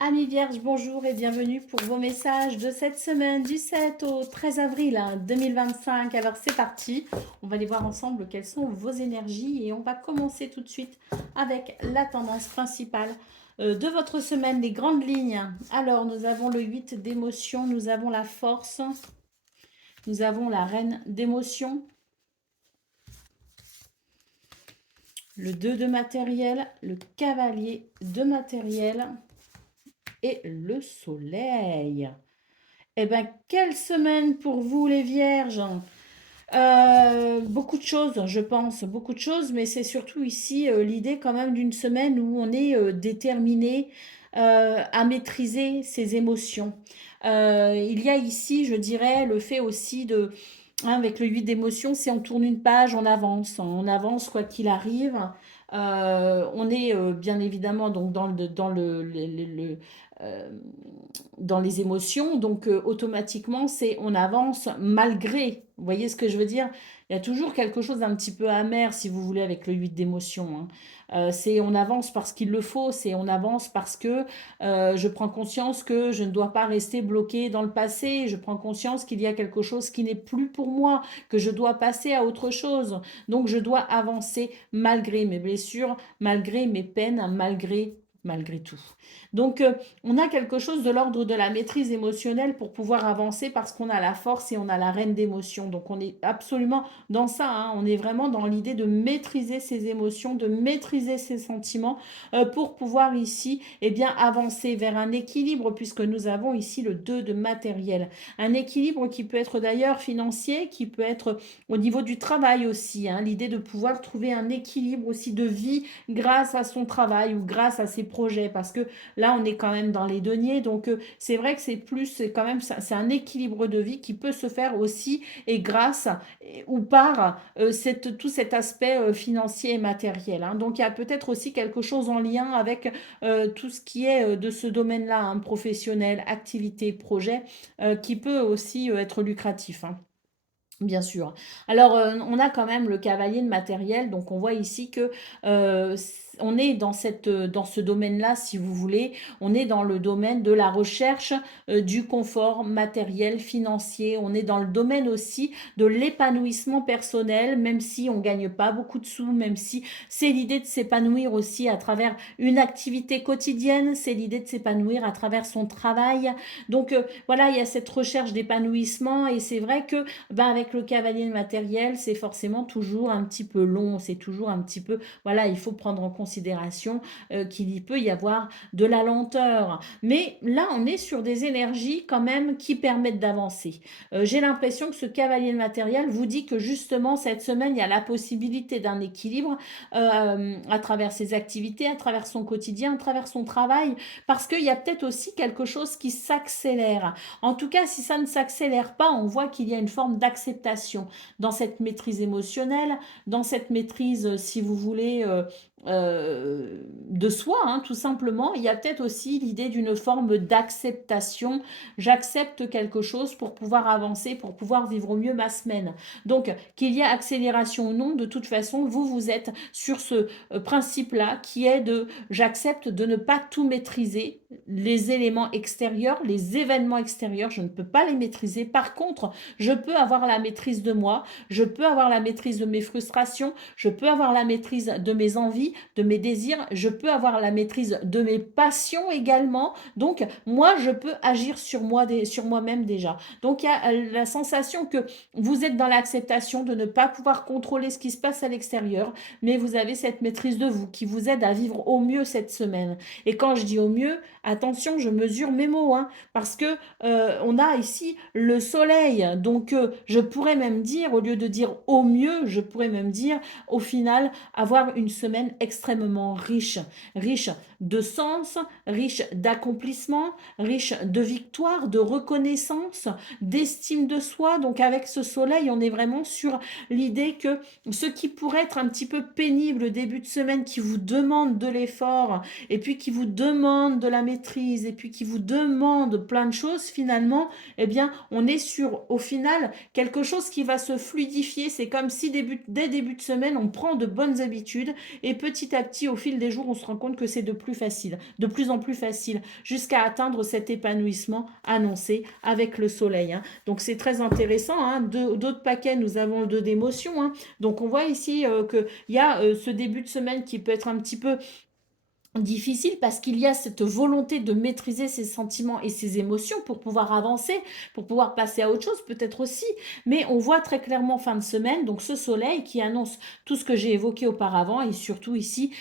Amis Vierges, bonjour et bienvenue pour vos messages de cette semaine du 7 au 13 avril 2025. Alors c'est parti, on va aller voir ensemble quelles sont vos énergies et on va commencer tout de suite avec la tendance principale de votre semaine, les grandes lignes. Alors nous avons le 8 d'émotion, nous avons la force, nous avons la reine d'émotion, le 2 de matériel, le cavalier de matériel et le soleil. Eh bien, quelle semaine pour vous les vierges. Beaucoup de choses, je pense, beaucoup de choses, mais c'est surtout ici l'idée quand même d'une semaine où on est déterminé à maîtriser ses émotions. Il y a ici, je dirais, le fait aussi de, hein, avec le 8 d'émotions, si on tourne une page, on avance quoi qu'il arrive. On est bien évidemment donc euh, dans les émotions, donc automatiquement c'est on avance malgré. Vous voyez ce que je veux dire? Il y a toujours quelque chose d'un petit peu amer, si vous voulez, avec le 8 d'émotion, hein. C'est on avance parce qu'il le faut, c'est on avance parce que je prends conscience que je ne dois pas rester bloqué dans le passé, je prends conscience qu'il y a quelque chose qui n'est plus pour moi, que je dois passer à autre chose. Donc je dois avancer malgré mes blessures, malgré mes peines, malgré tout. Donc on a quelque chose de l'ordre de la maîtrise émotionnelle pour pouvoir avancer parce qu'on a la force et on a la reine d'émotions. Donc on est absolument dans ça, hein. On est vraiment dans l'idée de maîtriser ses émotions, de maîtriser ses sentiments pour pouvoir ici bien, avancer vers un équilibre puisque nous avons ici le 2 de matériel. Un équilibre qui peut être d'ailleurs financier, qui peut être au niveau du travail aussi, hein. L'idée de pouvoir trouver un équilibre aussi de vie grâce à son travail ou grâce à ses projets parce que là on est quand même dans les deniers, donc c'est vrai que c'est quand même c'est un équilibre de vie qui peut se faire aussi et grâce ou par tout cet aspect financier et matériel, hein. Donc il y a peut-être aussi quelque chose en lien avec tout ce qui est de ce domaine-là, hein, professionnel, activité, projet, qui peut aussi être lucratif, hein. Bien sûr. Alors, on a quand même le cavalier de matériel, donc on voit ici que on est dans ce domaine-là, si vous voulez, on est dans le domaine de la recherche du confort matériel, financier, on est dans le domaine aussi de l'épanouissement personnel, même si on gagne pas beaucoup de sous, même si c'est l'idée de s'épanouir aussi à travers une activité quotidienne, c'est l'idée de s'épanouir à travers son travail. Donc voilà, il y a cette recherche d'épanouissement et c'est vrai que ben, avec le cavalier de matériel, c'est forcément toujours un petit peu long, c'est toujours un petit peu, voilà, il faut prendre en considération qu'il y peut y avoir de la lenteur. Mais là, on est sur des énergies quand même qui permettent d'avancer. J'ai l'impression que ce cavalier de matériel vous dit que justement cette semaine, il y a la possibilité d'un équilibre à travers ses activités, à travers son quotidien, à travers son travail, parce qu'il y a peut-être aussi quelque chose qui s'accélère. En tout cas, si ça ne s'accélère pas, on voit qu'il y a une forme d'acceptation dans cette maîtrise émotionnelle, dans cette maîtrise, si vous voulez, de soi, hein, tout simplement. Il y a peut-être aussi l'idée d'une forme d'acceptation. J'accepte quelque chose pour pouvoir avancer, pour pouvoir vivre au mieux ma semaine. Donc, qu'il y ait accélération ou non, de toute façon, vous êtes sur ce principe-là qui est de j'accepte de ne pas tout maîtriser, les éléments extérieurs, les événements extérieurs, je ne peux pas les maîtriser. Par contre, je peux avoir la maîtrise de moi, je peux avoir la maîtrise de mes frustrations, je peux avoir la maîtrise de mes envies, de mes désirs, je peux avoir la maîtrise de mes passions également. Donc, moi, je peux agir sur moi, sur moi-même déjà. Donc, il y a la sensation que vous êtes dans l'acceptation de ne pas pouvoir contrôler ce qui se passe à l'extérieur, mais vous avez cette maîtrise de vous qui vous aide à vivre au mieux cette semaine. Et quand je dis au mieux, attention, je mesure mes mots, hein, parce que on a ici le soleil. Donc, je pourrais même dire, au lieu de dire au mieux, je pourrais même dire, au final, avoir une semaine extrêmement riche. Riche de sens, riche d'accomplissement, riche de victoire, de reconnaissance, d'estime de soi. Donc, avec ce soleil, on est vraiment sur l'idée que ce qui pourrait être un petit peu pénible le début de semaine, qui vous demande de l'effort, et puis qui vous demande de la maîtrise, et puis qui vous demande plein de choses, finalement, eh bien, on est sur, au final, quelque chose qui va se fluidifier. C'est comme si dès début de semaine, on prend de bonnes habitudes, et petit à petit, au fil des jours, on se rend compte que c'est de plus facile, jusqu'à atteindre cet épanouissement annoncé avec le soleil, hein. Donc c'est très intéressant, hein. D'autres paquets, nous avons le 2 d'émotion, hein. Donc on voit ici qu'il y a ce début de semaine qui peut être un petit peu difficile parce qu'il y a cette volonté de maîtriser ses sentiments et ses émotions pour pouvoir avancer, pour pouvoir passer à autre chose peut-être aussi, mais on voit très clairement fin de semaine, donc ce soleil qui annonce tout ce que j'ai évoqué auparavant et surtout ici,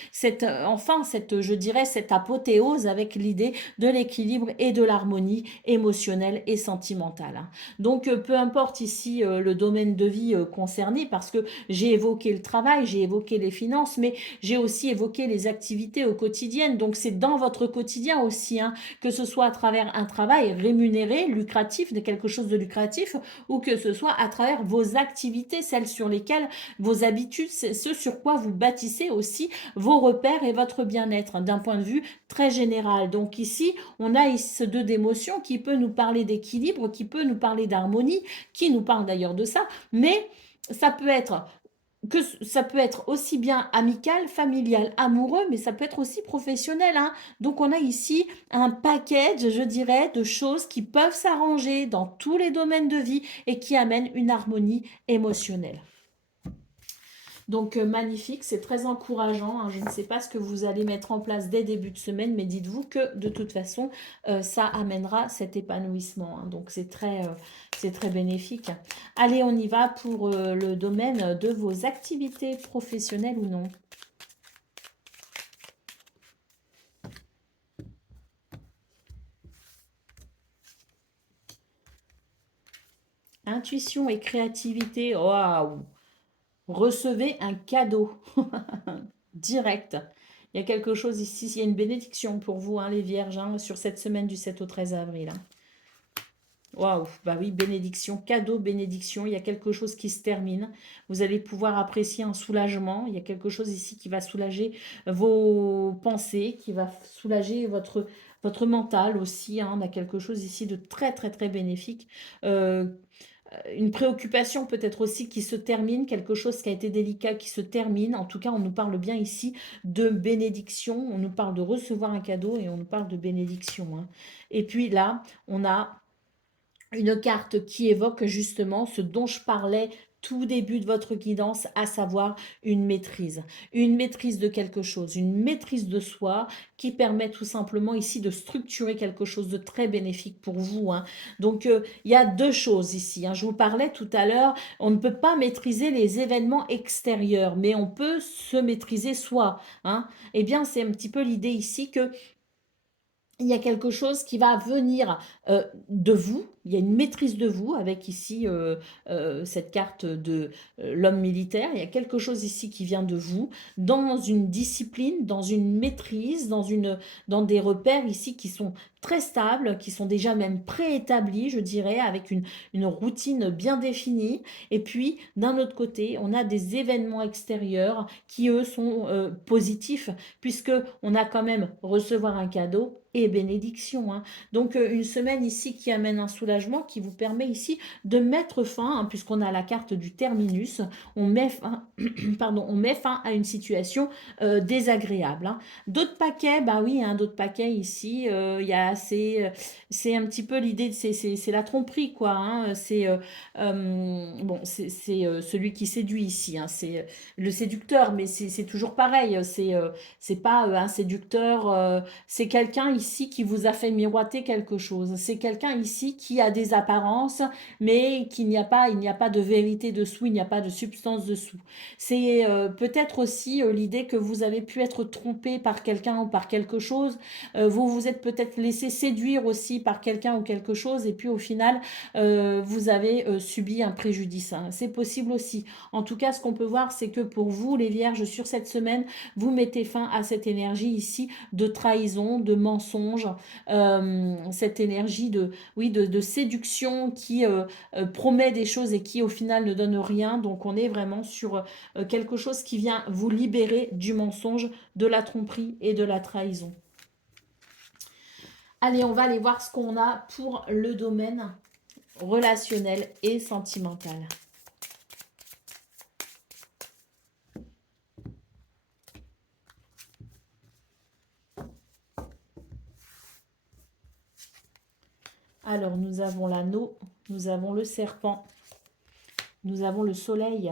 enfin, je dirais, cette apothéose avec l'idée de l'équilibre et de l'harmonie émotionnelle et sentimentale, hein. Donc, peu importe ici le domaine de vie concerné, parce que j'ai évoqué le travail, j'ai évoqué les finances, mais j'ai aussi évoqué les activités au quotidien. Donc, c'est dans votre quotidien aussi, hein, que ce soit à travers un travail rémunéré, lucratif, de quelque chose de lucratif, ou que ce soit à travers vos activités, celles sur lesquelles vos habitudes, c'est ce sur quoi vous bâtissez aussi vos repères et votre bien-être, hein, d'un point de vue très général. Donc ici, on a ce 2 d'émotion qui peut nous parler d'équilibre, qui peut nous parler d'harmonie, qui nous parle d'ailleurs de ça, mais ça peut être aussi bien amical, familial, amoureux, mais ça peut être aussi professionnel, hein. Donc on a ici un package, je dirais, de choses qui peuvent s'arranger dans tous les domaines de vie et qui amènent une harmonie émotionnelle. Donc magnifique, c'est très encourageant, hein. Je ne sais pas ce que vous allez mettre en place dès début de semaine, mais dites-vous que de toute façon, ça amènera cet épanouissement, hein. Donc c'est très bénéfique. Allez, on y va pour le domaine de vos activités professionnelles ou non. Intuition et créativité, waouh! Recevez un cadeau direct. Il y a quelque chose ici, il y a une bénédiction pour vous, hein, les vierges, hein, sur cette semaine du 7 au 13 avril, hein. Waouh, bah oui, bénédiction, cadeau, bénédiction, il y a quelque chose qui se termine. Vous allez pouvoir apprécier un soulagement. Il y a quelque chose ici qui va soulager vos pensées, qui va soulager votre mental aussi, hein. On a quelque chose ici de très, très, très bénéfique. Euh, une préoccupation peut-être aussi qui se termine, quelque chose qui a été délicat qui se termine. En tout cas, on nous parle bien ici de bénédiction, on nous parle de recevoir un cadeau et on nous parle de bénédiction, hein. Et puis là, on a une carte qui évoque justement ce dont je parlais tout début de votre guidance, à savoir une maîtrise de quelque chose, une maîtrise de soi qui permet tout simplement ici de structurer quelque chose de très bénéfique pour vous, hein. Donc, il y a 2 choses ici, hein. Je vous parlais tout à l'heure, on ne peut pas maîtriser les événements extérieurs, mais on peut se maîtriser soi, hein. Eh bien, c'est un petit peu l'idée ici que il y a quelque chose qui va venir de vous, il y a une maîtrise de vous avec ici cette carte de l'homme militaire, il y a quelque chose ici qui vient de vous, dans une discipline, dans une maîtrise, dans des repères ici qui sont très stables, qui sont déjà même préétablis, je dirais, avec une routine bien définie. Et puis, d'un autre côté, on a des événements extérieurs qui, eux, sont positifs, puisque on a quand même recevoir un cadeau et bénédiction, hein. Donc, une semaine ici qui amène un soulagement, qui vous permet ici de mettre fin, hein, puisqu'on a la carte du terminus, on met fin, pardon, on met fin à une situation désagréable, hein. D'autres paquets, bah oui, hein, d'autres paquets ici, il y a c'est un petit peu l'idée, c'est la tromperie, quoi, hein. Bon, c'est celui qui séduit ici, hein, c'est le séducteur, mais c'est toujours pareil, c'est pas un séducteur, c'est quelqu'un ici qui vous a fait miroiter quelque chose. C'est quelqu'un ici qui a des apparences, mais il n'y a pas de vérité dessous, il n'y a pas de substance dessous. C'est peut-être aussi l'idée que vous avez pu être trompé par quelqu'un ou par quelque chose. Vous vous êtes peut-être laissé séduire aussi par quelqu'un ou quelque chose, et puis au final, vous avez subi un préjudice, hein. C'est possible aussi. En tout cas, ce qu'on peut voir, c'est que pour vous, les vierges, sur cette semaine, vous mettez fin à cette énergie ici de trahison, de mensonge, cette énergie oui, de séduction qui promet des choses et qui au final ne donne rien. Donc on est vraiment sur quelque chose qui vient vous libérer du mensonge, de la tromperie et de la trahison. Allez, on va aller voir ce qu'on a pour le domaine relationnel et sentimental. Alors, nous avons l'anneau, nous avons le serpent, nous avons le soleil.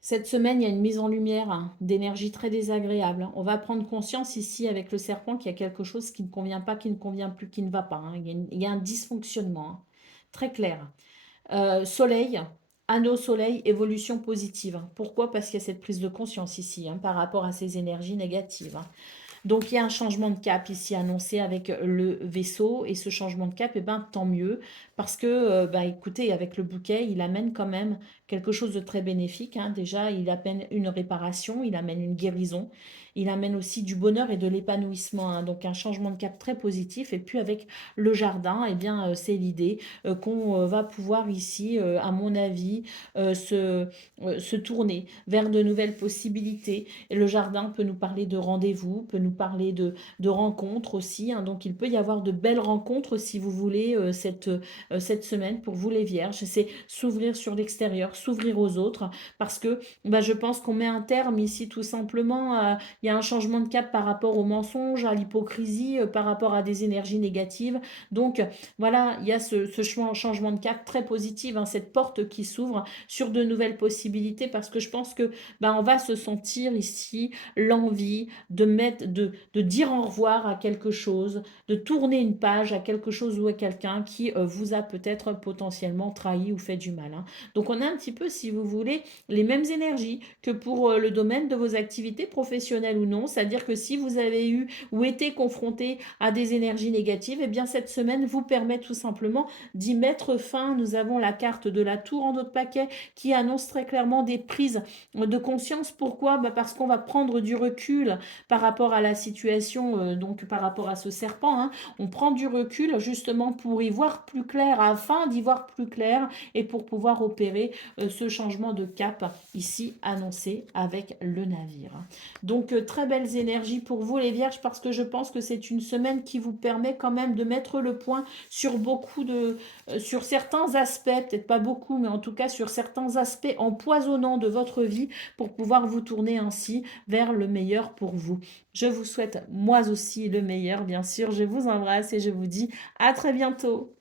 Cette semaine, il y a une mise en lumière d'énergie très désagréable. On va prendre conscience ici avec le serpent qu'il y a quelque chose qui ne convient pas, qui ne convient plus, qui ne va pas. Il y a un dysfonctionnement très clair. Soleil, anneau soleil, évolution positive. Pourquoi? Parce qu'il y a cette prise de conscience ici par rapport à ces énergies négatives. Donc, il y a un changement de cap ici annoncé avec le vaisseau. Et ce changement de cap, eh ben, tant mieux. Parce que, écoutez, avec le bouquet, il amène quand même quelque chose de très bénéfique. Déjà, il amène une réparation, il amène une guérison. Il amène aussi du bonheur et de l'épanouissement. Donc, un changement de cap très positif. Et puis, avec le jardin, eh bien, c'est l'idée qu'on va pouvoir ici, à mon avis, se tourner vers de nouvelles possibilités. Et le jardin peut nous parler de rendez-vous, peut nous parler de rencontres aussi. Donc, il peut y avoir de belles rencontres, si vous voulez, cette semaine pour vous les vierges. C'est s'ouvrir sur l'extérieur, s'ouvrir aux autres, parce que je pense qu'on met un terme ici tout simplement. Il y a un changement de cap par rapport au mensonge, à l'hypocrisie, par rapport à des énergies négatives. Donc, voilà, il y a ce changement de cap très positif, cette porte qui s'ouvre sur de nouvelles possibilités, parce que je pense que on va se sentir ici l'envie de dire au revoir à quelque chose, de tourner une page à quelque chose ou à quelqu'un qui vous a peut-être potentiellement trahi ou fait du mal. Donc on a un petit peu, si vous voulez, les mêmes énergies que pour le domaine de vos activités professionnelles ou non. C'est-à-dire que si vous avez eu ou été confronté à des énergies négatives, eh bien cette semaine vous permet tout simplement d'y mettre fin. Nous avons la carte de la tour en d'autres paquets qui annonce très clairement des prises de conscience. Pourquoi? Parce qu'on va prendre du recul par rapport à la situation, donc par rapport à ce serpent. On prend du recul justement pour y voir plus clair, afin d'y voir plus clair et pour pouvoir opérer ce changement de cap ici annoncé avec le navire. Donc très belles énergies pour vous les vierges, parce que je pense que c'est une semaine qui vous permet quand même de mettre le point sur sur certains aspects, peut-être pas beaucoup, mais en tout cas sur certains aspects empoisonnants de votre vie, pour pouvoir vous tourner ainsi vers le meilleur pour vous. Je vous souhaite moi aussi le meilleur, bien sûr. Je vous embrasse et je vous dis à très bientôt.